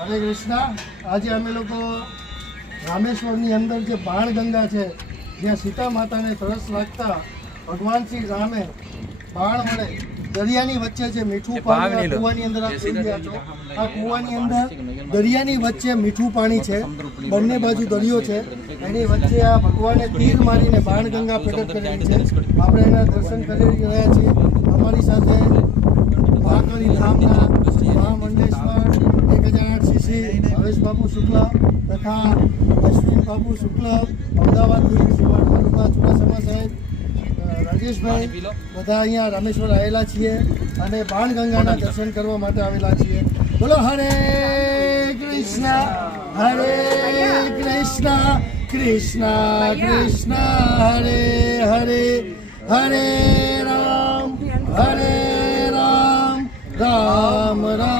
હરે કૃષ્ણ. આજે અમે લોકો રામેશ્વરની અંદર જે બાણગંગા છે જ્યાં સીતા માતાને તરસ લાગતા ભગવાન શ્રી રામે બાણ વડે દરિયાની વચ્ચે જે મીઠું પાણી કૂવાની અંદર આ કૂવાની અંદર દરિયાની વચ્ચે મીઠું પાણી છે. બંને બાજુ દરિયો છે. એની વચ્ચે આ ભગવાને તીર મારીને બાણગંગા પ્રગટ કરેલી છે. આપણે એના દર્શન કરી રહ્યા છીએ. અમારી સાથે મહાકાળી ધામના મહામંડેશ્વર હજાર હરેશબાબુ શુક્લ તથા અશ્વિનબાબુ શુક્લ અમદાવાદથી ચુડાસમા સાહેબ રાજેશભાઈ બધા અહીંયા રામેશ્વર આવેલા છીએ અને બાણગંગાના દર્શન કરવા માટે આવેલા છીએ. બોલો હરે કૃષ્ણ હરે કૃષ્ણ કૃષ્ણ કૃષ્ણ હરે હરે હરે રામ હરે રામ રામ રામ.